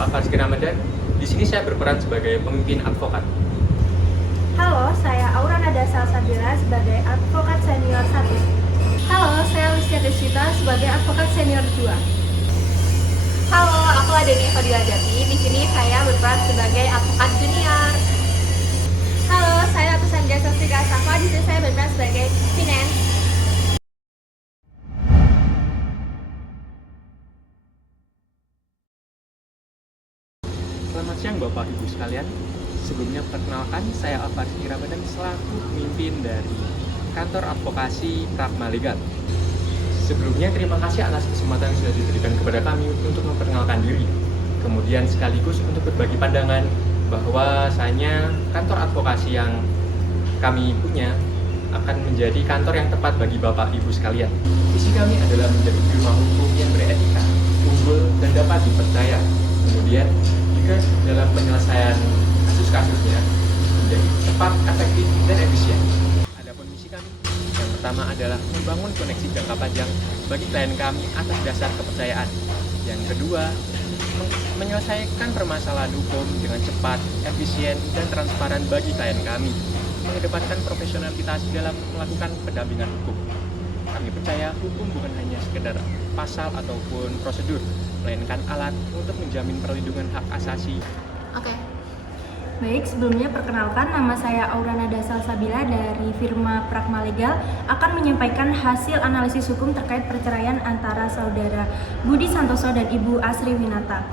saya Alfarizky Ramadan. Di sini saya berperan sebagai pemimpin advokat. Halo, saya Aurana Dasal Sabila sebagai advokat senior 1. Halo, saya Lucia Deswita sebagai advokat senior 2. Halo, aku Adeni Fadila Jati. Di sini saya berperan sebagai advokat junior. Halo, saya Atusan Sastika Safa. Di sini saya berperan sebagai finance. Selamat siang Bapak Ibu sekalian. Sebelumnya perkenalkan, saya Alfarizky Ramadan selaku pemimpin dari kantor advokasi Pragma Legal. Sebelumnya terima kasih atas kesempatan yang sudah diberikan kepada kami untuk memperkenalkan diri. Kemudian sekaligus untuk berbagi pandangan bahwasanya kantor advokasi yang kami punya akan menjadi kantor yang tepat bagi Bapak Ibu sekalian. Visi kami adalah menjadi firma hukum yang beretika, unggul, dan dapat dipercaya. Kemudian juga dalam penyelesaian kasus-kasusnya menjadi cepat, efektif, dan efisien. Adapun misi kami yang pertama adalah membangun koneksi jangka panjang bagi klien kami atas dasar kepercayaan. Yang kedua, menyelesaikan permasalahan hukum dengan cepat, efisien, dan transparan bagi klien kami. Mengedepankan profesionalitas dalam melakukan pendampingan hukum. Kami percaya hukum bukan hanya sekedar pasal ataupun prosedur, melainkan alat untuk menjamin perlindungan hak asasi. Oke. Baik, sebelumnya perkenalkan, nama saya Aurana Dasal Sabila dari firma Pragma Legal akan menyampaikan hasil analisis hukum terkait perceraian antara saudara Budi Santoso dan Ibu Asri Winata.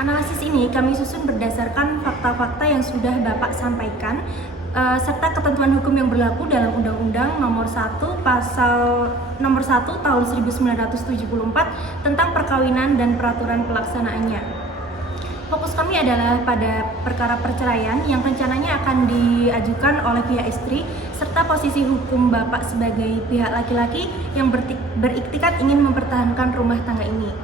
Analisis ini kami susun berdasarkan fakta-fakta yang sudah Bapak sampaikan serta ketentuan hukum yang berlaku dalam Undang-Undang Nomor 1 Pasal Nomor 1 Tahun 1974 tentang perkawinan dan peraturan pelaksanaannya. Fokus kami adalah pada perkara perceraian yang rencananya akan diajukan oleh pihak istri serta posisi hukum Bapak sebagai pihak laki-laki yang beriktikat ingin mempertahankan rumah tangga ini.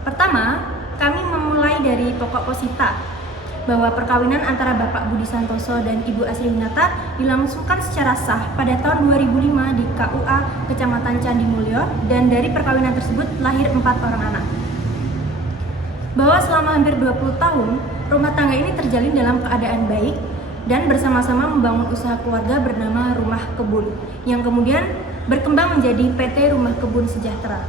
Pertama, kami memulai dari pokok posita bahwa perkawinan antara Bapak Budi Santoso dan Ibu Asri Winata dilangsungkan secara sah pada tahun 2005 di KUA Kecamatan Candi Mulyo, dan dari perkawinan tersebut lahir 4 orang anak. Bahwa selama hampir 20 tahun, rumah tangga ini terjalin dalam keadaan baik dan bersama-sama membangun usaha keluarga bernama Rumah Kebun, yang kemudian berkembang menjadi PT Rumah Kebun Sejahtera.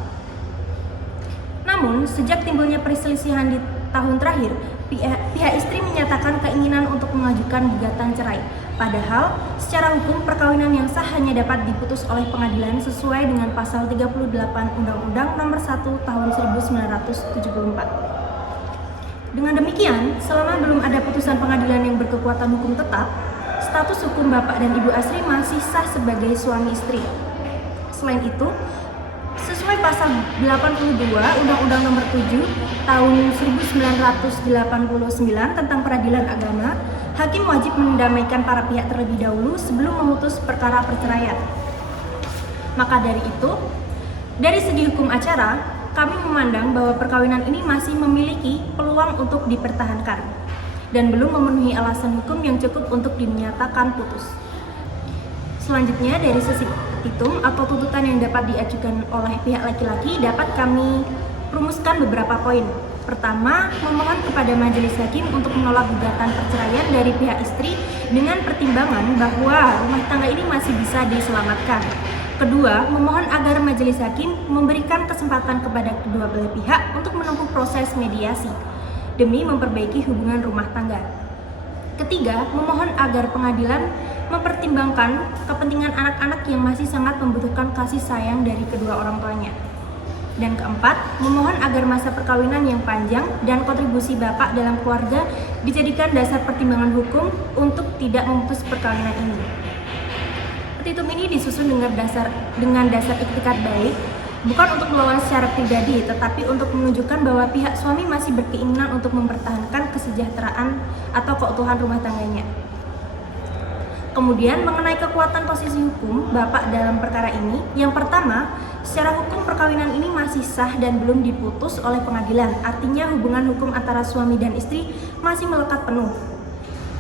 Namun, sejak timbulnya perselisihan di tahun terakhir, pihak istri menyatakan keinginan untuk mengajukan gugatan cerai. Padahal, secara hukum perkawinan yang sah hanya dapat diputus oleh pengadilan sesuai dengan pasal 38 Undang-Undang Nomor 1 Tahun 1974. Dengan demikian, selama belum ada putusan pengadilan yang berkekuatan hukum tetap, status hukum Bapak dan Ibu Asri masih sah sebagai suami istri. Selain itu, sesuai pasal 82 Undang-Undang Nomor 7 Tahun 1989 tentang Peradilan Agama, hakim wajib mendamaikan para pihak terlebih dahulu sebelum memutus perkara perceraian. Maka dari itu, dari segi hukum acara, kami memandang bahwa perkawinan ini masih memiliki peluang untuk dipertahankan dan belum memenuhi alasan hukum yang cukup untuk dinyatakan putus. Selanjutnya, dari sisi petitum atau tuntutan yang dapat diajukan oleh pihak laki-laki dapat kami rumuskan beberapa poin. Pertama, memohon kepada majelis hakim untuk menolak gugatan perceraian dari pihak istri dengan pertimbangan bahwa rumah tangga ini masih bisa diselamatkan. Kedua, memohon agar majelis hakim memberikan kesempatan kepada kedua belah pihak untuk menempuh proses mediasi demi memperbaiki hubungan rumah tangga. Ketiga, memohon agar pengadilan mempertimbangkan kepentingan anak-anak yang masih sangat membutuhkan kasih sayang dari kedua orang tuanya. Dan keempat, memohon agar masa perkawinan yang panjang dan kontribusi Bapak dalam keluarga dijadikan dasar pertimbangan hukum untuk tidak memutus perkawinan ini. Petitum ini disusun dengan dasar iktikat baik, bukan untuk melawan secara pribadi, tetapi untuk menunjukkan bahwa pihak suami masih berkeinginan untuk mempertahankan kesejahteraan atau keutuhan rumah tangganya. Kemudian, mengenai kekuatan posisi hukum Bapak dalam perkara ini, yang pertama, secara hukum perkawinan ini masih sah dan belum diputus oleh pengadilan, artinya hubungan hukum antara suami dan istri masih melekat penuh.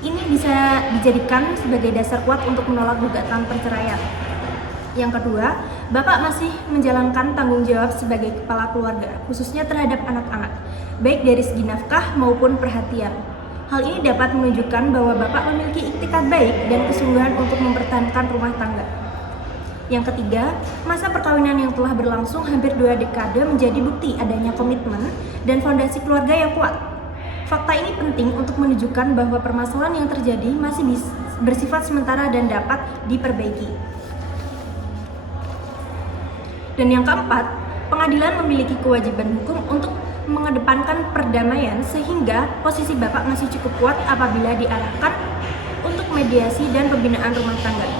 Ini bisa dijadikan sebagai dasar kuat untuk menolak gugatan perceraian. Yang kedua, Bapak masih menjalankan tanggung jawab sebagai kepala keluarga, khususnya terhadap anak-anak, baik dari segi nafkah maupun perhatian. Hal ini dapat menunjukkan bahwa Bapak memiliki iktikad baik dan kesungguhan untuk mempertahankan rumah tangga. Yang ketiga, masa perkawinan yang telah berlangsung hampir 2 dekade menjadi bukti adanya komitmen dan fondasi keluarga yang kuat. Fakta ini penting untuk menunjukkan bahwa permasalahan yang terjadi masih bersifat sementara dan dapat diperbaiki. Dan yang keempat, pengadilan memiliki kewajiban hukum untuk mengedepankan perdamaian sehingga posisi Bapak masih cukup kuat apabila diarahkan untuk mediasi dan pembinaan rumah tangga.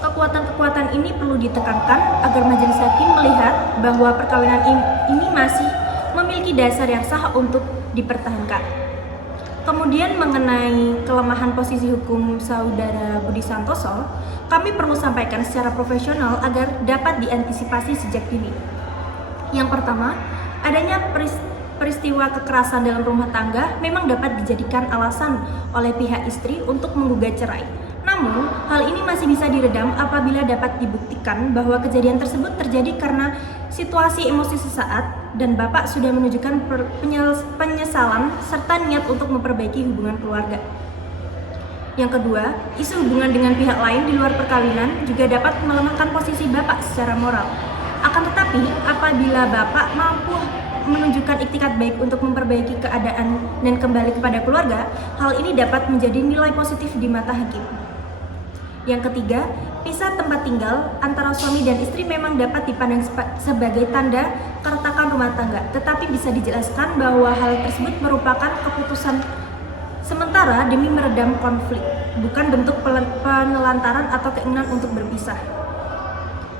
Kekuatan-kekuatan ini perlu ditekankan agar majelis hakim melihat bahwa perkawinan ini masih memiliki dasar yang sah untuk dipertahankan. Kemudian mengenai kelemahan posisi hukum saudara Budi Santoso, kami perlu sampaikan secara profesional agar dapat diantisipasi sejak dini. Yang pertama, adanya peristiwa kekerasan dalam rumah tangga memang dapat dijadikan alasan oleh pihak istri untuk menggugat cerai. Namun, hal ini masih bisa diredam apabila dapat dibuktikan bahwa kejadian tersebut terjadi karena situasi emosi sesaat dan Bapak sudah menunjukkan penyesalan serta niat untuk memperbaiki hubungan keluarga. Yang kedua, isu hubungan dengan pihak lain di luar perkawinan juga dapat melemahkan posisi Bapak secara moral. Akan tetapi, apabila Bapak mampu menunjukkan iktikad baik untuk memperbaiki keadaan dan kembali kepada keluarga, hal ini dapat menjadi nilai positif di mata hakim. Yang ketiga, pisah tempat tinggal antara suami dan istri memang dapat dipandang sebagai tanda keretakan rumah tangga, tetapi bisa dijelaskan bahwa hal tersebut merupakan keputusan sementara demi meredam konflik, bukan bentuk penelantaran atau keinginan untuk berpisah.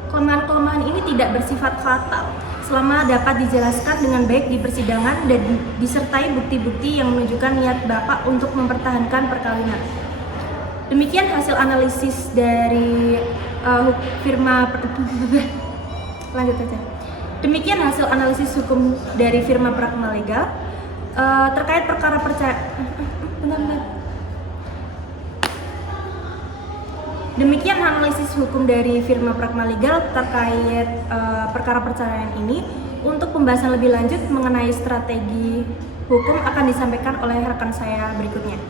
Kelemahan-kelemahan ini tidak bersifat fatal selama dapat dijelaskan dengan baik di persidangan dan disertai bukti-bukti yang menunjukkan niat Bapak untuk mempertahankan perkawinan. Demikian hasil analisis dari Demikian hasil analisis hukum dari firma Pragma Legal terkait perkara Demikian analisis hukum dari firma Pragma Legal terkait perkara perceraian ini. Untuk pembahasan lebih lanjut mengenai strategi hukum akan disampaikan oleh rekan saya berikutnya.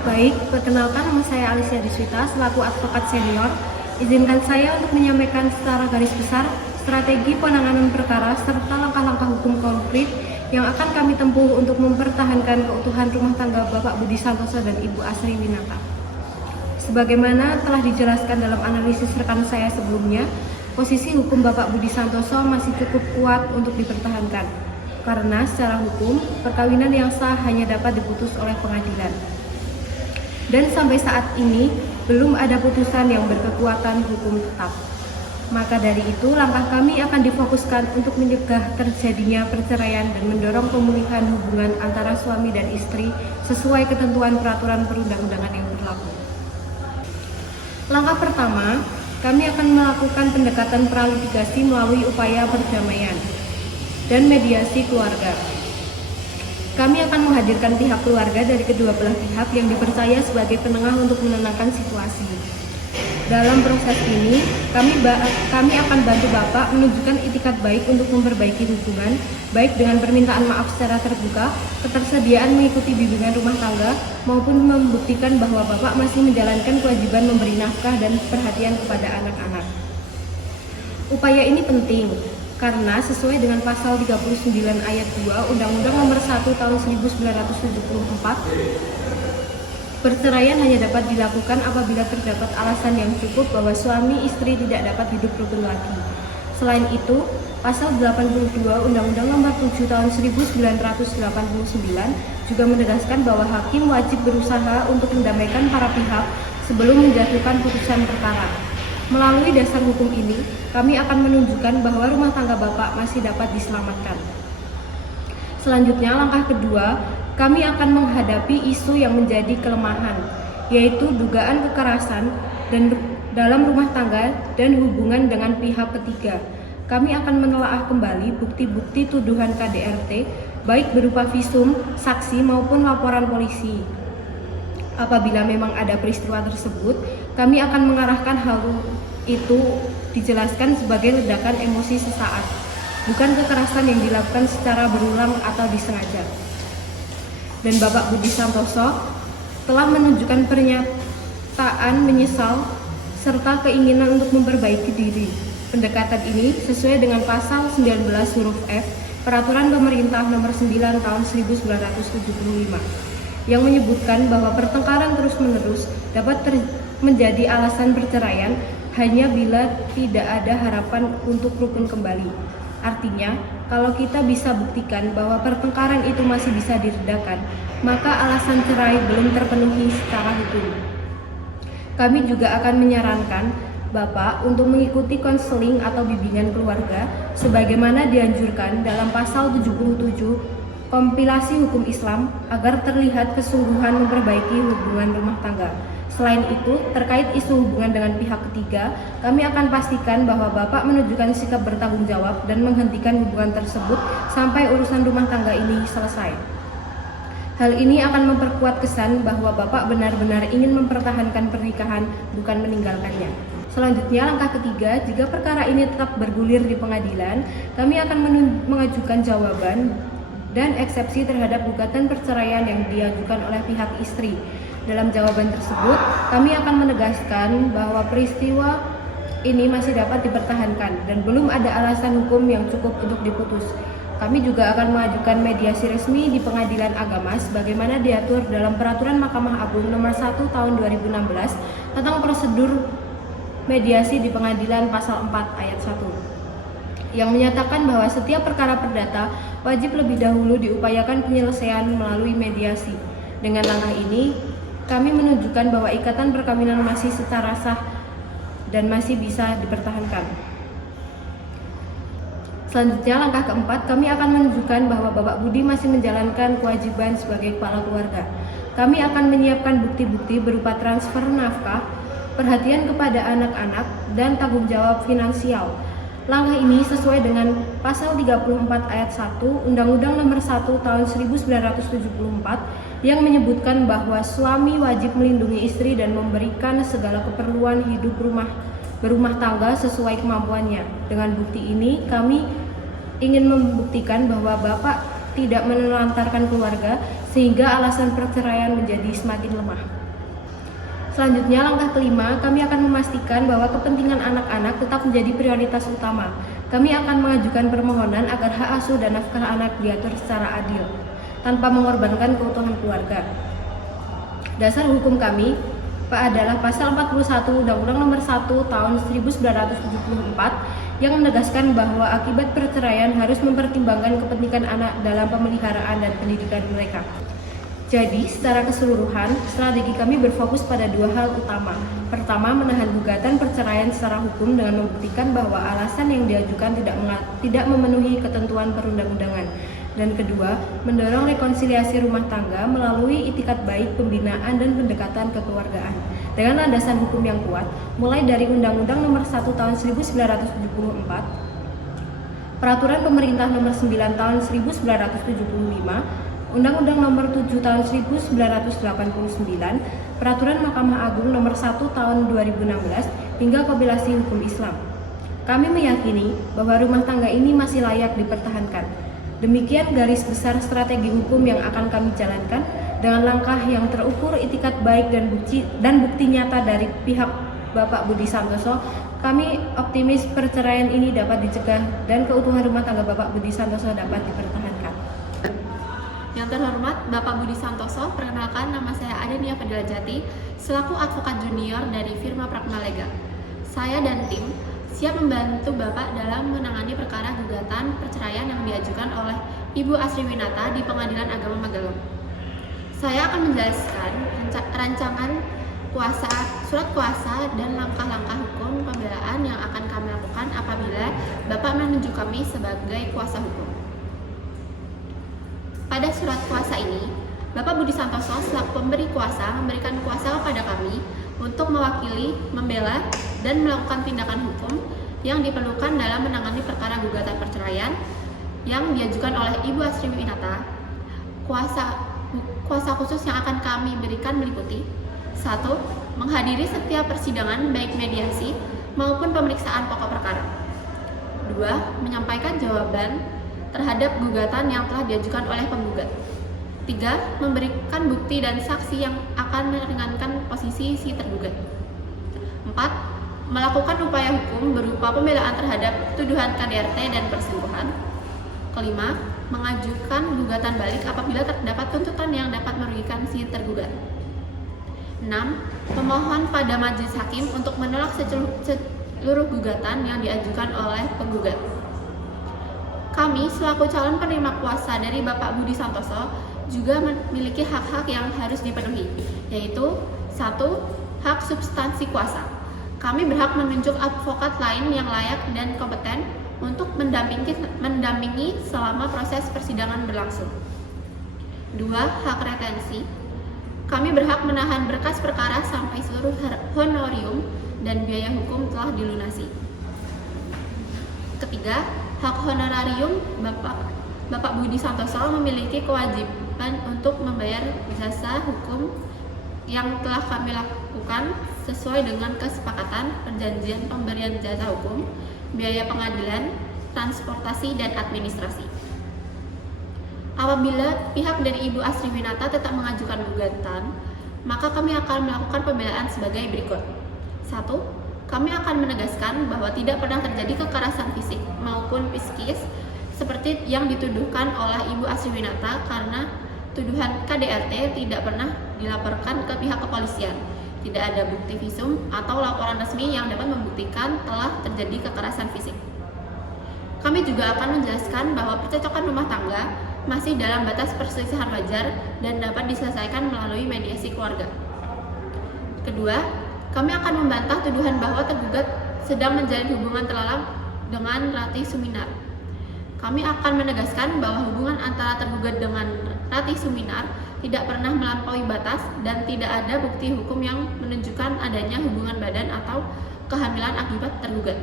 Baik, perkenalkan nama saya Alicia Diswita selaku advokat senior. Izinkan saya untuk menyampaikan secara garis besar strategi penanganan perkara serta langkah-langkah hukum konkret yang akan kami tempuh untuk mempertahankan keutuhan rumah tangga Bapak Budi Santoso dan Ibu Asri Winata. Sebagaimana telah dijelaskan dalam analisis rekan saya sebelumnya, posisi hukum Bapak Budi Santoso masih cukup kuat untuk dipertahankan, karena secara hukum, perkawinan yang sah hanya dapat diputus oleh pengadilan. Dan sampai saat ini, belum ada putusan yang berkekuatan hukum tetap. Maka dari itu, langkah kami akan difokuskan untuk mencegah terjadinya perceraian dan mendorong pemulihan hubungan antara suami dan istri sesuai ketentuan peraturan perundang-undangan yang berlaku. Langkah pertama, kami akan melakukan pendekatan pralitigasi melalui upaya perdamaian dan mediasi keluarga. Kami akan menghadirkan pihak keluarga dari kedua belah pihak yang dipercaya sebagai penengah untuk menenangkan situasi. Dalam proses ini, kami akan bantu Bapak menunjukkan itikad baik untuk memperbaiki hubungan, baik dengan permintaan maaf secara terbuka, ketersediaan mengikuti bimbingan rumah tangga, maupun membuktikan bahwa Bapak masih menjalankan kewajiban memberi nafkah dan perhatian kepada anak-anak. Upaya ini penting, karena sesuai dengan pasal 39 ayat 2 Undang-Undang Nomor 1 Tahun 1974, perceraian hanya dapat dilakukan apabila terdapat alasan yang cukup bahwa suami istri tidak dapat hidup rukun lagi. Selain itu, pasal 82 Undang-Undang Nomor 7 Tahun 1989 juga menegaskan bahwa hakim wajib berusaha untuk mendamaikan para pihak sebelum menjatuhkan putusan perkara. Melalui dasar hukum ini, kami akan menunjukkan bahwa rumah tangga Bapak masih dapat diselamatkan. Selanjutnya, langkah kedua, kami akan menghadapi isu yang menjadi kelemahan, yaitu dugaan kekerasan dan dalam rumah tangga dan hubungan dengan pihak ketiga. Kami akan menelaah kembali bukti-bukti tuduhan KDRT, baik berupa visum, saksi maupun laporan polisi. Apabila memang ada peristiwa tersebut, kami akan mengarahkan hal itu dijelaskan sebagai ledakan emosi sesaat, bukan kekerasan yang dilakukan secara berulang atau disengaja. Dan Bapak Budi Santoso telah menunjukkan pernyataan menyesal serta keinginan untuk memperbaiki diri. Pendekatan ini sesuai dengan pasal 19 huruf F Peraturan Pemerintah Nomor 9 Tahun 1975 yang menyebutkan bahwa pertengkaran terus-menerus dapat menjadi alasan perceraian hanya bila tidak ada harapan untuk rukun kembali. Artinya, kalau kita bisa buktikan bahwa pertengkaran itu masih bisa diredakan, maka alasan cerai belum terpenuhi secara hukum. Kami juga akan menyarankan Bapak untuk mengikuti konseling atau bimbingan keluarga sebagaimana dianjurkan dalam pasal 77 kompilasi hukum Islam agar terlihat kesungguhan memperbaiki hubungan rumah tangga. Selain itu, terkait isu hubungan dengan pihak ketiga, kami akan pastikan bahwa Bapak menunjukkan sikap bertanggung jawab dan menghentikan hubungan tersebut sampai urusan rumah tangga ini selesai. Hal ini akan memperkuat kesan bahwa Bapak benar-benar ingin mempertahankan pernikahan, bukan meninggalkannya. Selanjutnya, langkah ketiga, jika perkara ini tetap bergulir di pengadilan, kami akan mengajukan jawaban dan eksepsi terhadap gugatan perceraian yang diajukan oleh pihak istri. Dalam jawaban tersebut, kami akan menegaskan bahwa peristiwa ini masih dapat dipertahankan dan belum ada alasan hukum yang cukup untuk diputus. Kami juga akan mengajukan mediasi resmi di Pengadilan Agama sebagaimana diatur dalam Peraturan Mahkamah Agung Nomor 1 Tahun 2016 tentang prosedur mediasi di pengadilan pasal 4 ayat 1 yang menyatakan bahwa setiap perkara perdata wajib lebih dahulu diupayakan penyelesaian melalui mediasi. Dengan langkah ini, kami menunjukkan bahwa ikatan perkawinan masih secara sah dan masih bisa dipertahankan. Selanjutnya, langkah keempat, kami akan menunjukkan bahwa Bapak Budi masih menjalankan kewajiban sebagai kepala keluarga. Kami akan menyiapkan bukti-bukti berupa transfer nafkah, perhatian kepada anak-anak, dan tanggung jawab finansial. Langkah ini sesuai dengan pasal 34 ayat 1 Undang-Undang Nomor 1 Tahun 1974 yang menyebutkan bahwa suami wajib melindungi istri dan memberikan segala keperluan hidup berumah tangga sesuai kemampuannya. Dengan bukti ini, kami ingin membuktikan bahwa Bapak tidak menelantarkan keluarga sehingga alasan perceraian menjadi semakin lemah. Selanjutnya, langkah kelima, kami akan memastikan bahwa kepentingan anak-anak tetap menjadi prioritas utama. Kami akan mengajukan permohonan agar hak asuh dan nafkah anak diatur secara adil, tanpa mengorbankan keutuhan keluarga. Dasar hukum kami adalah pasal 41 Undang-Undang Nomor 1 Tahun 1974 yang menegaskan bahwa akibat perceraian harus mempertimbangkan kepentingan anak dalam pemeliharaan dan pendidikan mereka. Jadi, secara keseluruhan, strategi kami berfokus pada dua hal utama. Pertama, menahan gugatan perceraian secara hukum dengan membuktikan bahwa alasan yang diajukan tidak memenuhi ketentuan perundang-undangan. Dan kedua, mendorong rekonsiliasi rumah tangga melalui itikat baik, pembinaan, dan pendekatan kekeluargaan. Dengan landasan hukum yang kuat, mulai dari Undang-Undang Nomor 1 Tahun 1974, Peraturan Pemerintah Nomor 9 Tahun 1975, Undang-Undang Nomor 7 Tahun 1989, Peraturan Mahkamah Agung Nomor 1 Tahun 2016, hingga kompilasi hukum Islam. Kami meyakini bahwa rumah tangga ini masih layak dipertahankan. Demikian garis besar strategi hukum yang akan kami jalankan dengan langkah yang terukur, itikat baik, dan bukti nyata dari pihak Bapak Budi Santoso. Kami optimis perceraian ini dapat dicegah dan keutuhan rumah tangga Bapak Budi Santoso dapat dipertahankan. Yang terhormat Bapak Budi Santoso, perkenalkan, nama saya Adenia Fadila Jati selaku advokat junior dari firma Pragma Lega. Saya dan tim siap membantu Bapak dalam menangani perkara gugatan perceraian yang diajukan oleh Ibu Asri Winata di Pengadilan Agama Magelang. Saya akan menjelaskan rancangan surat kuasa dan langkah-langkah hukum pembelaan yang akan kami lakukan apabila Bapak menunjuk kami sebagai kuasa hukum. Pada surat kuasa ini, Bapak Budi Santoso selaku pemberi kuasa memberikan kuasa kepada kami untuk mewakili, membela, dan melakukan tindakan hukum yang diperlukan dalam menangani perkara gugatan perceraian yang diajukan oleh Ibu Asri Winata. Kuasa khusus yang akan kami berikan meliputi: 1. menghadiri setiap persidangan baik mediasi maupun pemeriksaan pokok perkara. 2. Menyampaikan jawaban terhadap gugatan yang telah diajukan oleh penggugat. 3. Memberikan bukti dan saksi yang akan meringankan posisi si tergugat. 4. Melakukan upaya hukum berupa pembelaan terhadap tuduhan KDRT dan perselingkuhan. 5. Mengajukan gugatan balik apabila terdapat tuntutan yang dapat merugikan si tergugat. 6. Memohon pada majelis hakim untuk menolak seluruh gugatan yang diajukan oleh penggugat. Kami selaku calon penerima kuasa dari Bapak Budi Santoso juga memiliki hak-hak yang harus dipenuhi, yaitu 1. Hak substansi kuasa. Kami berhak menunjuk advokat lain yang layak dan kompeten untuk mendampingi selama proses persidangan berlangsung. 2. Hak retensi. Kami berhak menahan berkas perkara sampai seluruh honorium dan biaya hukum telah dilunasi. Ketiga, hak honorarium. Bapak Budi Santoso memiliki kewajiban untuk membayar jasa hukum yang telah kami lakukan sesuai dengan kesepakatan perjanjian pemberian jasa hukum, biaya pengadilan, transportasi, dan administrasi. Apabila pihak dari Ibu Asriwinata tetap mengajukan gugatan, maka kami akan melakukan pembelaan sebagai berikut. 1. Kami akan menegaskan bahwa tidak pernah terjadi kekerasan fisik maupun psikis seperti yang dituduhkan oleh Ibu Asriwinata karena tuduhan KDRT tidak pernah dilaporkan ke pihak kepolisian. Tidak ada bukti visum atau laporan resmi yang dapat membuktikan telah terjadi kekerasan fisik. Kami juga akan menjelaskan bahwa percocokan rumah tangga masih dalam batas perselisihan wajar dan dapat diselesaikan melalui mediasi keluarga. Kedua, kami akan membantah tuduhan bahwa tergugat sedang menjalin hubungan terlarang dengan Ratih Suminar. Kami akan menegaskan bahwa hubungan antara tergugat dengan Ratih Suminar tidak pernah melampaui batas dan tidak ada bukti hukum yang menunjukkan adanya hubungan badan atau kehamilan akibat tergugat.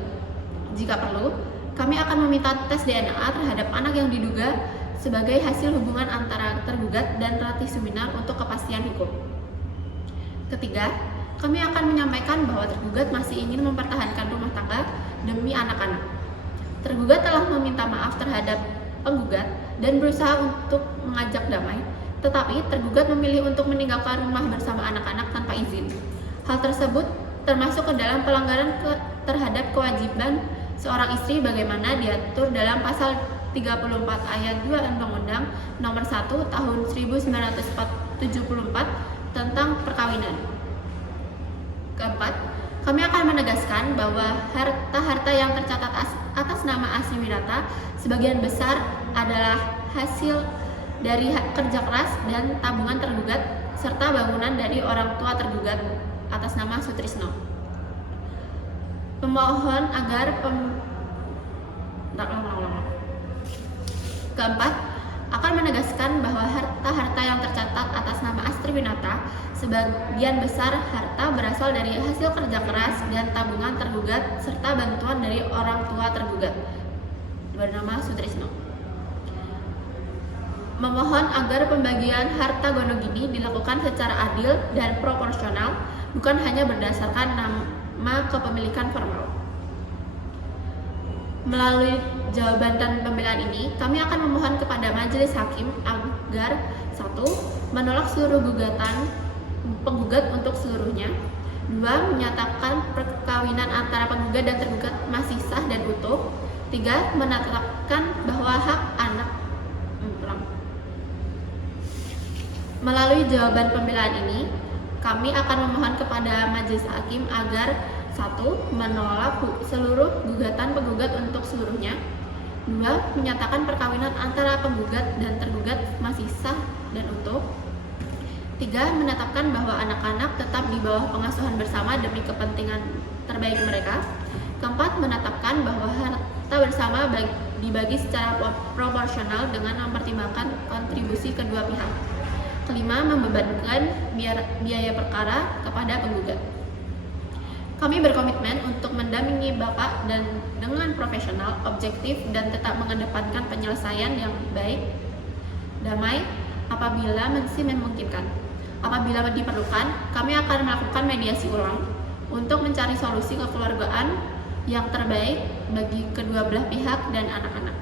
Jika perlu, kami akan meminta tes DNA terhadap anak yang diduga sebagai hasil hubungan antara tergugat dan Ratih Suminar untuk kepastian hukum. Ketiga, kami akan menyampaikan bahwa tergugat masih ingin mempertahankan rumah tangga demi anak-anak. Tergugat telah meminta maaf terhadap penggugat dan berusaha untuk mengajak damai, tetapi tergugat memilih untuk meninggalkan rumah bersama anak-anak tanpa izin. Hal tersebut termasuk ke dalam pelanggaran terhadap kewajiban seorang istri bagaimana diatur dalam pasal 34 ayat 2 Undang-Undang Nomor 1 Tahun 1974 tentang perkawinan. Keempat, kami akan menegaskan bahwa harta-harta yang tercatat atas nama Asriwinata sebagian besar adalah hasil dari kerja keras dan tabungan tergugat serta bangunan dari orang tua tergugat atas nama Sutrisno. Pemohon agar Keempat, akan menegaskan bahwa harta-harta yang tercatat atas nama Asriwinata sebagian besar harta berasal dari hasil kerja keras dan tabungan tergugat serta bantuan dari orang tua tergugat bernama Sutrisno. Memohon agar pembagian harta Gonogini dilakukan secara adil dan proporsional, bukan hanya berdasarkan nama kepemilikan formal. Melalui jawaban dan pembelaan ini, kami akan memohon kepada majelis hakim agar 1. Menolak seluruh gugatan penggugat untuk seluruhnya. 2. Menyatakan perkawinan antara penggugat dan tergugat masih sah dan utuh. 3. Menetapkan bahwa hak anak Melalui jawaban pembelaan ini, kami akan memohon kepada majelis hakim agar 1. Menolak seluruh gugatan penggugat untuk seluruhnya. 2. Menyatakan perkawinan antara penggugat dan tergugat masih sah dan utuh. 3. Menetapkan bahwa anak-anak tetap di bawah pengasuhan bersama demi kepentingan terbaik mereka. 4. Menetapkan bahwa harta bersama dibagi secara proporsional dengan mempertimbangkan kontribusi kedua pihak. 5. Membebankan biaya perkara kepada penggugat. Kami berkomitmen untuk mendampingi Bapak dan dengan profesional, objektif, dan tetap mengedepankan penyelesaian yang baik, damai, apabila masih memungkinkan. Apabila diperlukan, kami akan melakukan mediasi ulang untuk mencari solusi kekeluargaan yang terbaik bagi kedua belah pihak dan anak-anak.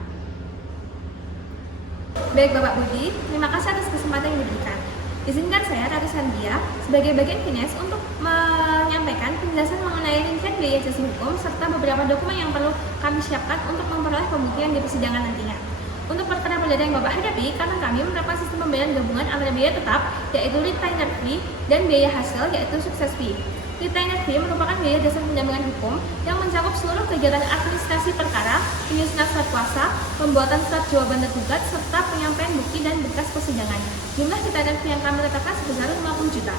Baik Bapak Budi, terima kasih atas kesempatan yang diberikan. Izinkan saya, Ratu Sandia, sebagai bagian finance untuk menyampaikan penjelasan mengenai rincian biaya jasa hukum serta beberapa dokumen yang perlu kami siapkan untuk memperoleh pembuktian di persidangan nantinya. Untuk perkara perdana yang Bapak hadapi, karena kami menerapkan sistem pembayaran gabungan antara biaya tetap, yaitu retainer fee, dan biaya hasil, yaitu success fee. Retainer fee merupakan biaya dasar pendampingan hukum yang mencakup seluruh kegiatan administrasi perkara, penyusunan surat kuasa, pembuatan surat jawaban tergugat, serta penyampaian bukti dan berkas persidangan. Jumlah retainer fee yang kami tetapkan sebesar 50 juta.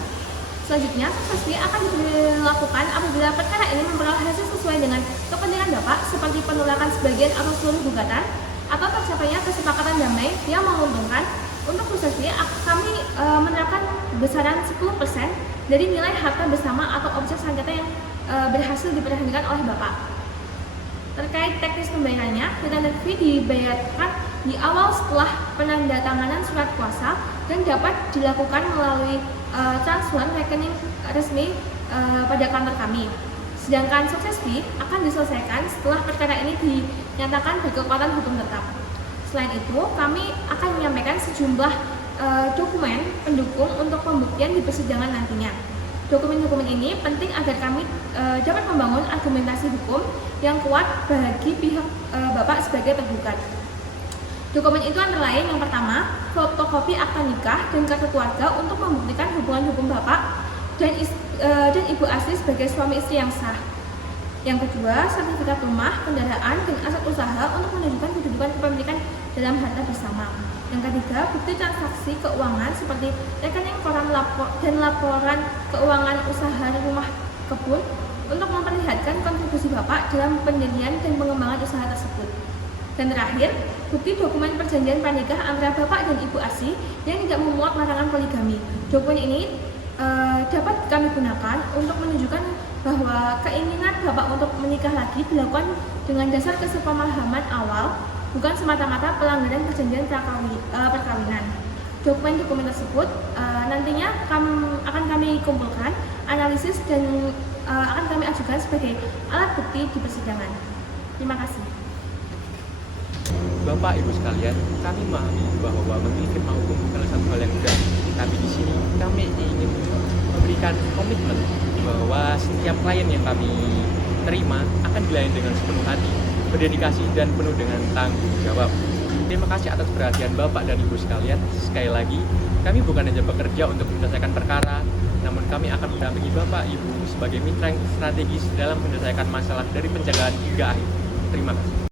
Selanjutnya, success fee akan dilakukan apabila perkara ini memperoleh hasil sesuai dengan kepentingan Bapak, seperti penolakan sebagian atau seluruh gugatan, atau tercapainya kesepakatan damai yang menguntungkan. Untuk success fee, kami menerapkan besaran 10% dari nilai harta bersama atau objek sengketa yang berhasil diperhentikan oleh Bapak. Terkait teknis pembayarannya, retainer fee dibayarkan di awal setelah penandatanganan surat kuasa dan dapat dilakukan melalui transfer rekening resmi pada kantor kami. Sedangkan success fee akan diselesaikan setelah perkara ini dinyatakan berkekuatan hukum tetap. Selain itu, kami akan menyampaikan sejumlah dokumen pendukung untuk pembuktian di persidangan nantinya. Dokumen-dokumen ini penting agar kami dapat membangun argumentasi hukum yang kuat bagi pihak Bapak sebagai tergugat. Dokumen itu antara lain yang pertama, fotokopi akta nikah dan kartu keluarga untuk membuktikan hubungan hukum Bapak dan Ibu asli sebagai suami istri yang sah. Yang kedua, sertifikat rumah, kendaraan, dan aset usaha untuk menunjukkan kedudukan kepemilikan dalam harta bersama. Yang ketiga, bukti transaksi keuangan seperti rekening koran dan laporan keuangan usaha rumah kebun untuk memperlihatkan kontribusi Bapak dalam pendirian dan pengembangan usaha tersebut. Dan terakhir, bukti dokumen perjanjian pranikah antara Bapak dan Ibu asli yang tidak memuat larangan poligami. Dokumen ini dapat kami gunakan untuk menunjukkan bahwa keinginan Bapak untuk menikah lagi dilakukan dengan dasar kesepemahaman awal, bukan semata-mata pelanggaran perjanjian perkawinan. Dokumen-dokumen tersebut nantinya akan kami kumpulkan, analisis, dan akan kami ajukan sebagai alat bukti di persidangan. Terima kasih. Bapak Ibu sekalian, kami memahami bahwa memiliki firma hukum bukanlah satu hal yang mudah. Tapi di sini kami ingin memberikan komitmen bahwa setiap klien yang kami terima akan dilayani dengan sepenuh hati, berdedikasi, dan penuh dengan tanggung jawab. Terima kasih atas perhatian Bapak dan Ibu sekalian. Sekali lagi, kami bukan hanya bekerja untuk menyelesaikan perkara, namun kami akan mendampingi Bapak Ibu sebagai mitra yang strategis dalam menyelesaikan masalah dari pencegahan hingga akhir. Terima kasih.